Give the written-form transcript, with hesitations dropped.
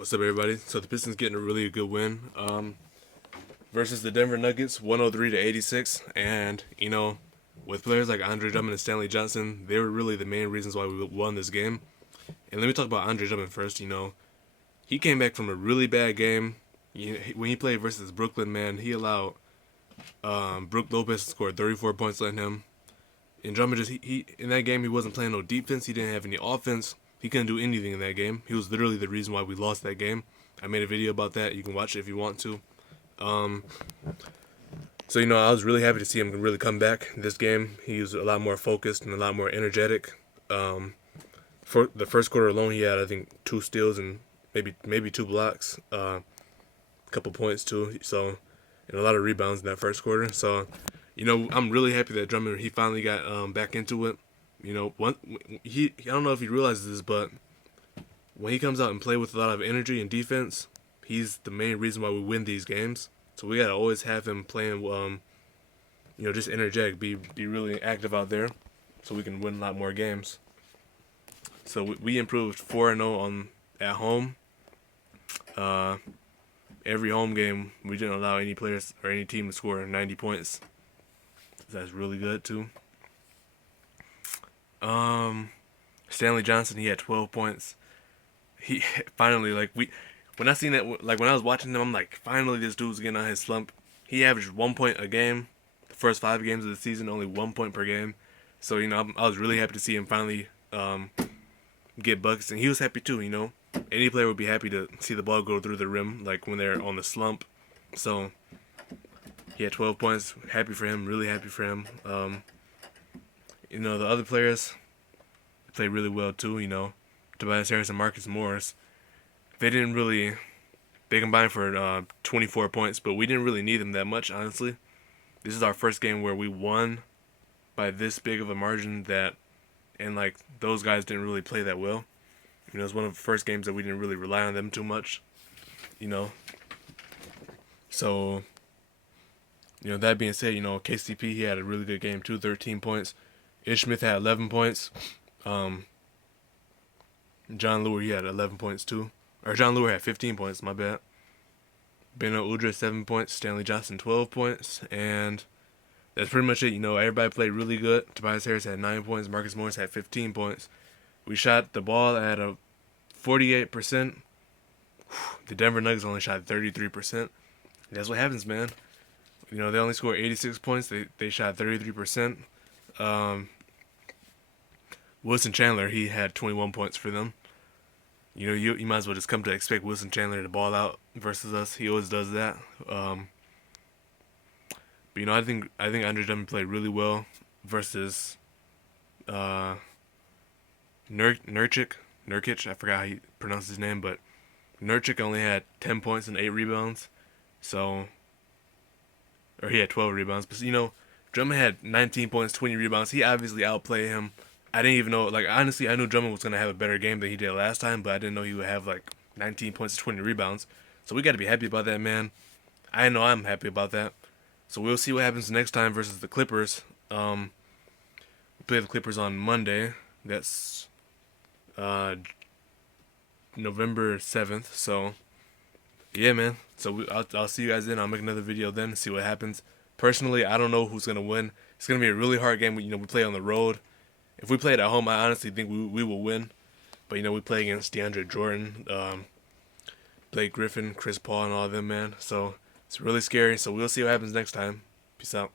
What's up, everybody? So the Pistons getting a really good win versus the Denver Nuggets, 103 to 86, and with players like Andre Drummond and Stanley Johnson, they were really the main reasons why we won this game. And let me talk about Andre Drummond first. He came back from a really bad game. When he played versus Brooklyn, man, he allowed Brook Lopez to score 34 points on him. And Drummond he in that game he wasn't playing no defense. He didn't have any offense. He couldn't do anything in that game. He was literally the reason why we lost that game. I made a video about that. You can watch it if you want to. So I was really happy to see him really come back this game. He was a lot more focused and a lot more energetic. For the first quarter alone, he had I think 2 steals and maybe 2 blocks, a couple points too. So and a lot of rebounds in that first quarter. So I'm really happy that Drummond he finally got back into it. I don't know if he realizes this, but when he comes out and play with a lot of energy and defense, he's the main reason why we win these games. So we gotta always have him playing, just energetic, be really active out there, so we can win a lot more games. So we improved 4-0 on at home. Every home game we didn't allow any players or any team to score 90 points. That's really good too. Stanley Johnson, he had 12 points. He finally when I seen that when I was watching him, I'm like, finally this dude's getting out of his slump. He averaged 1 point a game. The first 5 games of the season, only 1 point per game. So I was really happy to see him finally get buckets, and he was happy too. Any player would be happy to see the ball go through the rim, like when they're on the slump. So he had 12 points. Happy for him. Really happy for him. The other players played really well too. Tobias Harris and Marcus Morris. They combined for 24 points, but we didn't really need them that much, honestly. This is our first game where we won by this big of a margin and those guys didn't really play that well. It was one of the first games that we didn't really rely on them too much. So, that being said, KCP, he had a really good game too, 13 points. Ish Smith had 11 points. John Lure, he had 11 points too. Or John Lure had 15 points, my bad. Beno Udrih, 7 points. Stanley Johnson, 12 points. And that's pretty much it. Everybody played really good. Tobias Harris had 9 points. Marcus Morris had 15 points. We shot the ball at a 48%. The Denver Nuggets only shot 33%. That's what happens, man. They only scored 86 points. They shot 33%. Wilson Chandler, he had 21 points for them. You might as well just come to expect Wilson Chandler to ball out versus us. He always does that. But I think Andre Drummond played really well versus Nurkic. I forgot how you pronounce his name, but Nurkic only had 10 points and 8 rebounds. Or he had 12 rebounds. But Drummond had 19 points, 20 rebounds. He obviously outplayed him. I didn't even know, honestly, I knew Drummond was going to have a better game than he did last time, but I didn't know he would have, 19 points and 20 rebounds. So we got to be happy about that, man. I know I'm happy about that. So we'll see what happens next time versus the Clippers. We play the Clippers on Monday. That's November 7th. So, yeah, man. So I'll see you guys then. I'll make another video then and see what happens. Personally, I don't know who's going to win. It's going to be a really hard game. We play on the road. If we play it at home, I honestly think we will win. But, we play against DeAndre Jordan, Blake Griffin, Chris Paul, and all of them, man. So it's really scary. So we'll see what happens next time. Peace out.